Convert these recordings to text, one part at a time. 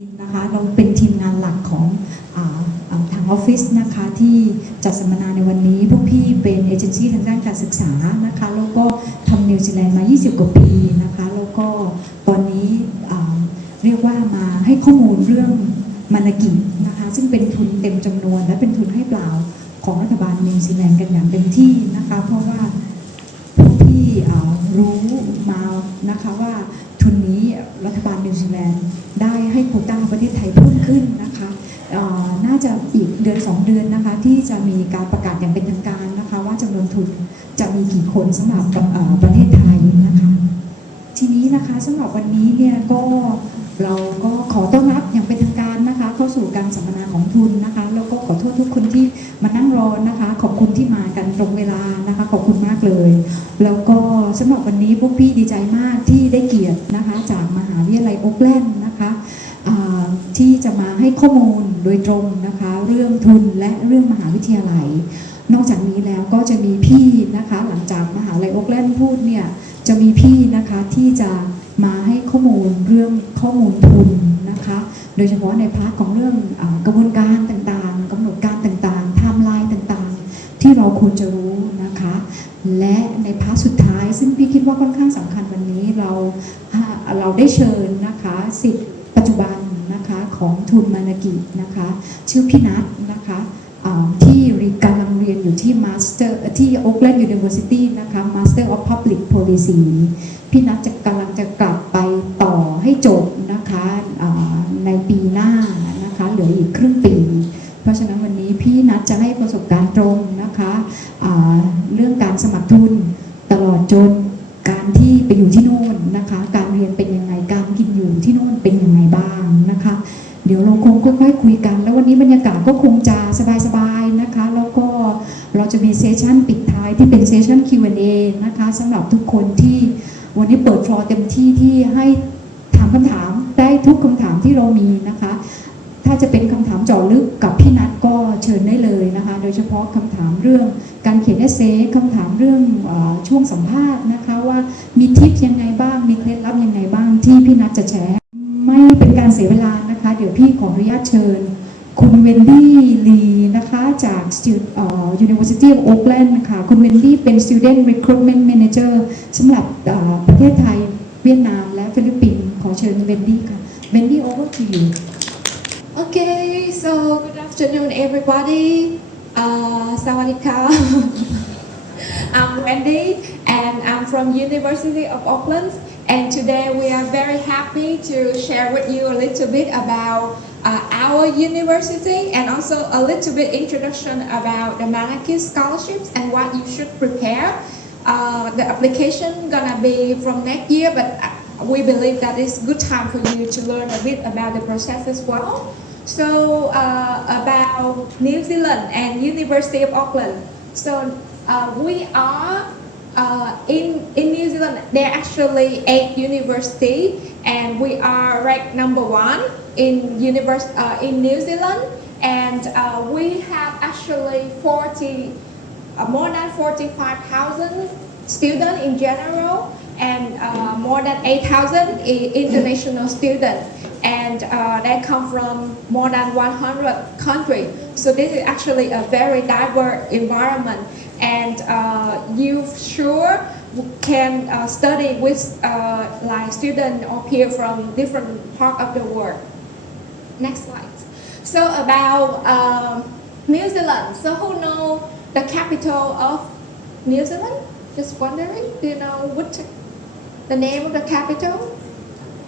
นะคะเราเป็นทีมงานหลักของทางออฟฟิศนะคะที่จัดสัมมนาในวันนี้พวกพี่เป็นเอเจนซี่ทางด้านการศึกษานะคะแล้วก็ทำนิวซีแลนด์มา20กว่าปีนะคะแล้วก็ตอนนี้เรียกว่ามาให้ข้อมูลเรื่องมานากินะคะซึ่งเป็นทุนเต็มจำนวนและเป็นทุนให้เปล่าของรัฐบาลนิวซีแลนด์กันอย่างเต็มที่นะคะเพราะว่าพวกพี่รู้มานะคะว่าทุนนี้รัฐบาลนิวซีแลนด์ได้ให้โควต้าประเทศไทยเพิ่มขึ้นนะคะน่าจะอีกเดือน2 เดือนนะคะที่จะมีการประกาศอย่างเป็นทางการนะคะว่าจำนวนทุนจะมีกี่คนสำหรับประเทศไทยนะคะทีนี้นะคะสำหรับวันนี้เนี่ยก็เราก็ขอต้อนรับอย่างเป็นทางการนะคะเข้าสู่การสัมมนาของทุนนะคะแล้วก็ขอโทษทุกคนที่มานั่งรอนะคะขอบคุณที่มากันตรงเวลานะคะขอบคุณมากเลยแล้วก็สำหรับวันนี้พวกพี่ดีใจมากที่ได้เกียรตินะคะจากมหาวิทยาลัยโอ๊คแลนด์นะคะที่จะมาให้ข้อมูลโดยตรงนะคะเรื่องทุนและเรื่องมหาวิทยาลัยนอกจากนี้แล้วก็จะมีพี่นะคะหลังจากมหาวิทยาลัยโอ๊คแลนด์พูดเนี่ยจะมีพี่นะคะที่จะมาให้ข้อมูลเรื่องข้อมูลทุนนะคะโดยเฉพาะในพาร์ทของเรื่องกระบวนการต่างๆกำหนดการต่างๆไทม์ไลน์ต่างๆที่เราควรจะรู้นะคะและในพาร์ทสุดท้ายซึ่งพี่คิดว่าค่อนข้างสำคัญวันนี้เราได้เชิญนะคะศิษย์ปัจจุบันนะคะของทุนมานากินะคะชื่อพี่นัทนะคะที่กำลังเรียนอยู่ที่มาสเตอร์ที่ Auckland University นะคะ Master of Public Policy พี่นัทกำลังจะกลับไปต่อให้จบนะคะในปีหน้านะคะเหลืออีกครึ่งปีเพราะฉะนั้นวันนี้พี่นัทจะให้ประสบการณ์ตรงนะคะเรื่องการสมัครทุนตลอดจนการที่ไปอยู่ที่โน่นนะคะการเรียนเป็นยังไงการกินอยู่ที่โน่นเป็นยังไงบ้างนะคะเดี๋ยวเราคงค่อยๆคุยกันแล้ววันนี้บรรยากาศก็คงจะสบายๆนะคะแล้วก็เราจะมีเซสชั่นปิดท้ายที่เป็นเซสชั่น Q&A นะคะสำหรับทุกคนที่วันนี้เปิดฟลอร์เต็มที่ที่ให้ถามคำถามได้ทุกคำถามที่เรามีนะคะถ้าจะเป็นคำถามเจาะลึกกับพี่นัทก็เชิญได้เลยนะคะโดยเฉพาะคำถามเรื่องการเขียนเอเซ่คำถามเรื่องช่วงสัมภาษณ์นะคะว่ามีทิปยังไงบ้างมีเคล็ดลับยังไงบ้างที่พี่นัทจะแชร์ไม่เป็นการเสียเวลานะคะเดี๋ยวพี่ขออนุญาตเชิญคุณเวนดี้ลีนะคะจาก University of Auckland นะคะคุณเวนดี้เป็น Student Recruitment Manager สำหรับประเทศไทยเวียดนามและฟิลิปปินส์ขอเชิญเวนดี้ค่ะเวนดี้ over to you Okay, so good afternoon, everybody. Sawadika. I'm Wendy, and I'm from University of Auckland. And today we are very happy to share with you a little bit about our university and also a little bit introduction about the Manaaki scholarships and what you should prepare. The application gonna be from next year, but we believe that it's good time for you to learn a bit about the process as well. So about New Zealand and University of Auckland. So we are in New Zealand. There are actually 8 universities, and we are ranked number 1 in New Zealand. And we have actually more than 45,000 students in general, and more than 8,000 international students. And they come from more than 100 countries. So this is actually a very diverse environment, and you sure can study with like students or peers from different parts of the world. Next slide. So about New Zealand. So who know the capital of New Zealand? Just wondering, do you know what the name of the capital?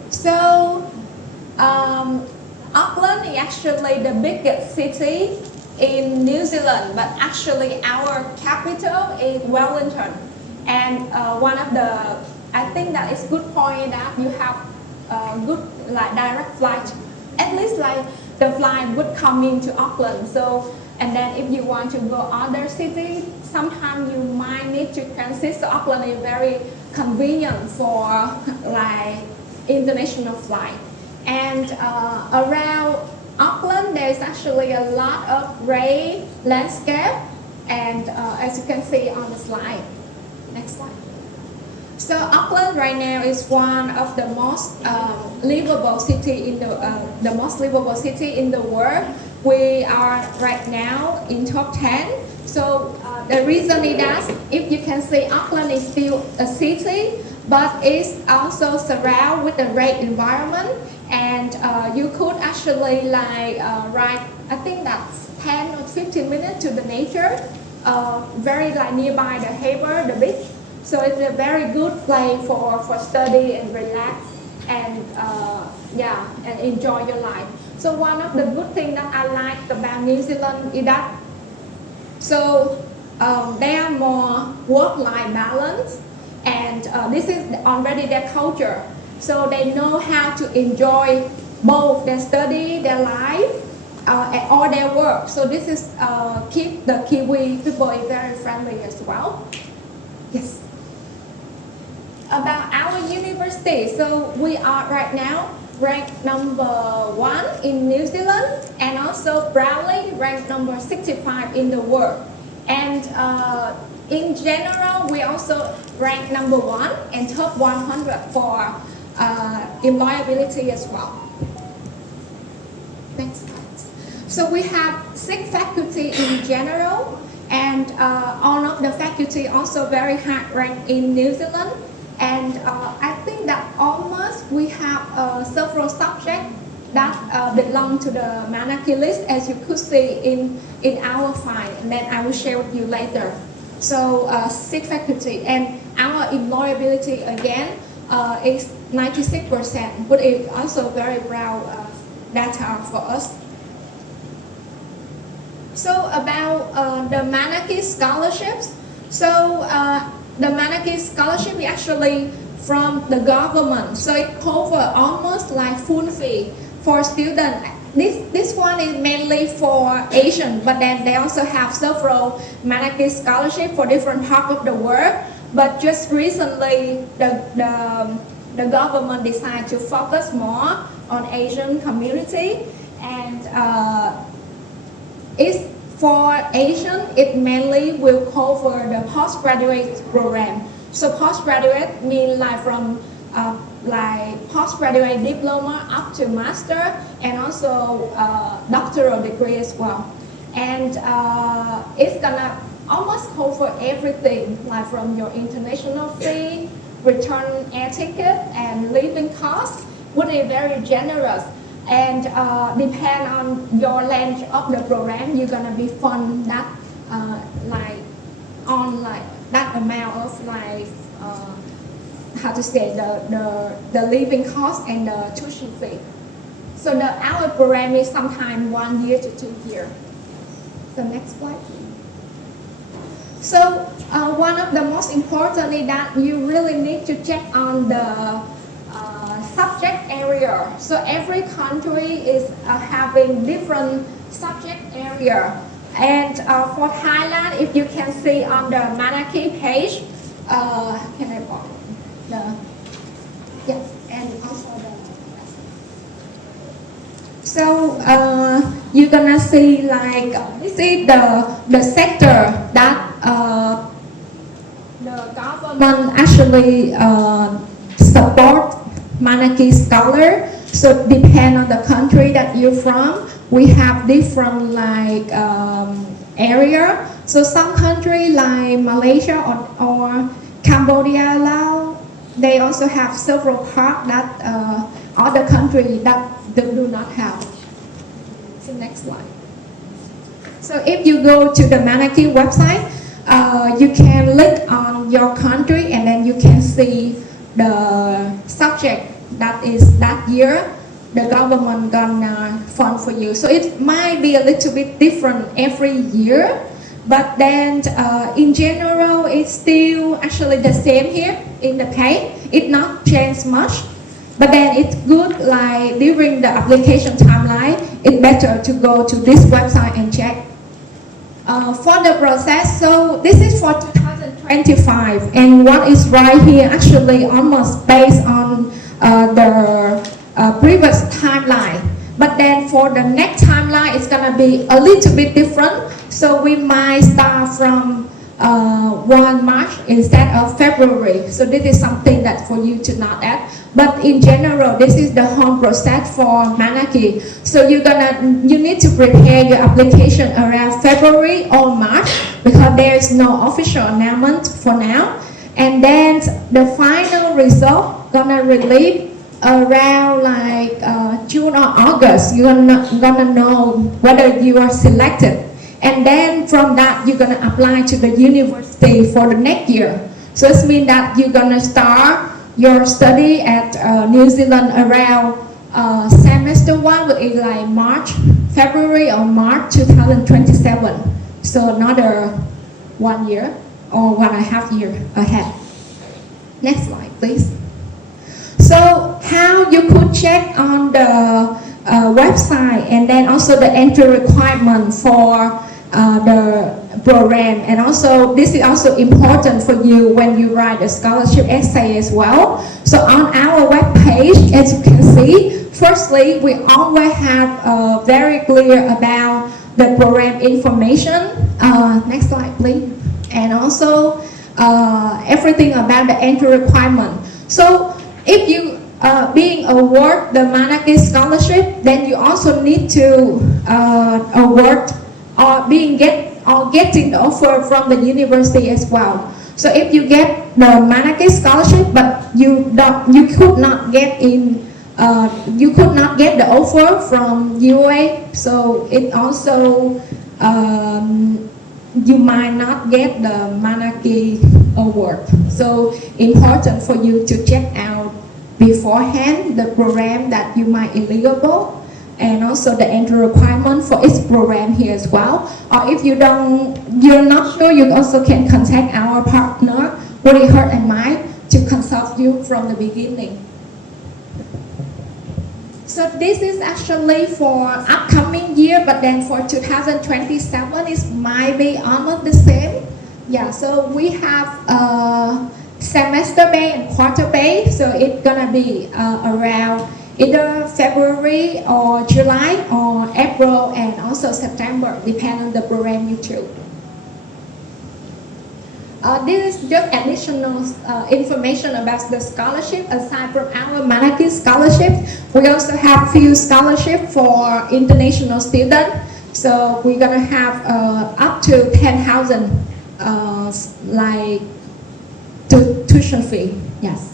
So Auckland is actually the biggest city in New Zealand, but actually our capital is Wellington. And one of the, I think that is good point that you have good like direct flight. At least like the flight would come into Auckland. So and then if you want to go other cities, sometimes you might need to transit. So Auckland is very convenient for like international flight. And around Auckland, there is actually a lot of great landscape, and as you can see on the slide. Next slide. So Auckland right now is one of the most livable city in the most livable city in the world. We are right now in top 10. So the reason is that if you can see Auckland is still a city, but it's also surrounded with a great environment, and you could actually like ride. I think that's 10 or 15 minutes to the nature, very like nearby the harbour, the beach. So it's a very good place for study and relax and and enjoy your life. So one of the good things that I like about New Zealand is that they are more work-life balance, and this is already their culture. So they know how to enjoy both their study, their life, and all their work. So this is keep the Kiwi people very friendly as well. Yes. About our university, so we are right now ranked number 1 in New Zealand, and also proudly ranked number 65 in the world. And in general, we also ranked number 1 and top 100 for employability as well. Next slide. So we have 6 faculty in general, and all of the faculty also very high ranked in New Zealand. And I think that almost we have several subjects that belong to the Manaaki list, as you could see in our file, and then I will share with you later. So 6 faculty, and our employability again is 96%, but it's also very proud data for us. So about the Manaaki scholarships, so the Manaaki Scholarship is actually from the government, so it covers almost like full fee for students. This one is mainly for Asian, but then they also have several Manaaki Scholarship for different parts of the world. But just recently, the government decided to focus more on Asian community, and it's for Asian, it mainly will cover the postgraduate program. So postgraduate means like from like postgraduate diploma up to master, and also doctoral degree as well. And it's gonna almost cover everything, like from your international fee, return air ticket, and living costs, which is very generous. And depend on your length of the program, you're gonna be fund that that amount of how to say the living cost and the tuition fee. So our program is sometimes 1 year to 2 years. So next slide. So one of the most important is that you really need to check on the subject area. So every country is having different subject area. And for Thailand, if you can see on the Manaaki page, can I borrow yes, and also so you're gonna see like this is the sector that the government actually support Manaaki scholar. So depend on the country that you're from, we have different like area. So some country like Malaysia or Cambodia, Laos, they also have several parts that other countries that they do not have. So next slide. So if you go to the Manaaki website, you can click on your country, and then you can see the subject that is that year the government gonna fund for you. So it might be a little bit different every year, but then in general it's still actually the same here in the page. It not changed much, but then it's good like during the application timeline, it's better to go to this website and check. For the process, so this is for 2025, and what is right here actually almost based on the previous timeline, but then for the next timeline it's gonna be a little bit different. So we might start from 1 March instead of February. So this is something that for you to not add. But in general, this is the home process for Manaaki. So you need to prepare your application around February or March because there is no official announcement for now. And then the final result gonna release around like June or August. You're gonna know whether you are selected. And then from that, you're gonna apply to the university for the next year. So it means that you're gonna start your study at New Zealand around semester 1, which is like February or March 2027. So another 1 year or 1.5 years ahead. Next slide, please. So how you could check on the website and then also the entry requirement for the program, and also this is also important for you when you write a scholarship essay as well. So on our web page, as you can see, firstly we always have very clear about the program information. Next slide please. And also everything about the entry requirement. So if you being awarded the Manaaki scholarship, then you also need to award or getting the offer from the university as well. So if you get the Manaaki scholarship, but you could not get the offer from UA, so it also you might not get the Manaaki award. So important for you to check out beforehand the program that you might eligible, and also the entry requirement for each program here as well. Or if you're not sure, you also can contact our partner, Woody Heart and Mind, to consult you from the beginning. So this is actually for upcoming year, but then for 2027, it might be almost the same. Yeah, so we have semester based and quarter based, so it's gonna be around either February or July or April and also September, depending on the program you choose. This is just additional information about the scholarship. Aside from our Manaaki scholarship, we also have few scholarships for international students. So we're gonna have up to 10,000 like tuition fee. Yes.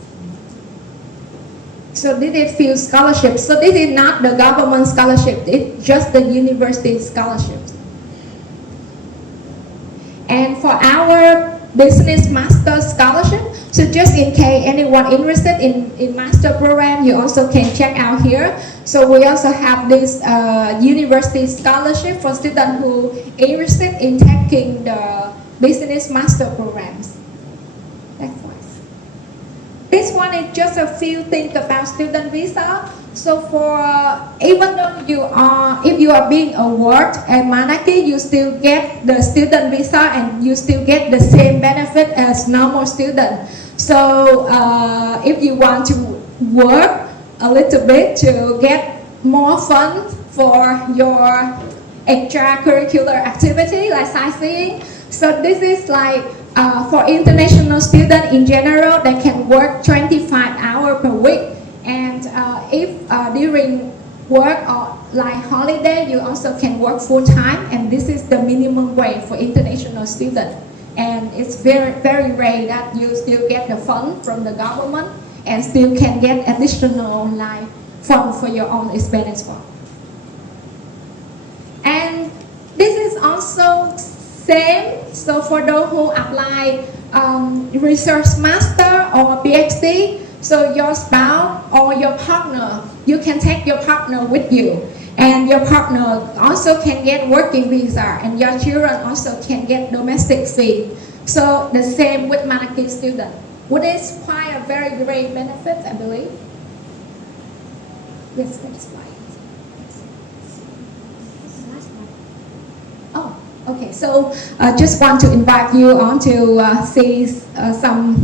So this is few scholarships. So this is not the government scholarship. It's just the university scholarships. And for our business master scholarship, so just in case anyone interested in master program, you also can check out here. So we also have this university scholarship for students who interested in taking the business master programs. Next slide. This one is just a few things about student visa. So for even though if you are being awarded at Manaaki, you still get the student visa and you still get the same benefit as normal student. So if you want to work a little bit to get more funds for your extracurricular activity like sightseeing, so this is like for international students in general, they can work 25 hours per week. And if during work or like holiday, you also can work full time. And this is the minimum wage for international students. And it's very, very rare that you still get the fund from the government and still can get additional like fund for your own expense as well. And this is also same. So for those who apply research master or PhD, so your spouse or your partner, you can take your partner with you, and your partner also can get working visa, and your children also can get domestic fee. So the same with Manaaki student, which is quite a very great benefit, I believe. Yes, next slide. Oh, okay. So just want to invite you on to see some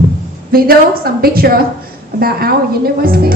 video, some picture about our university.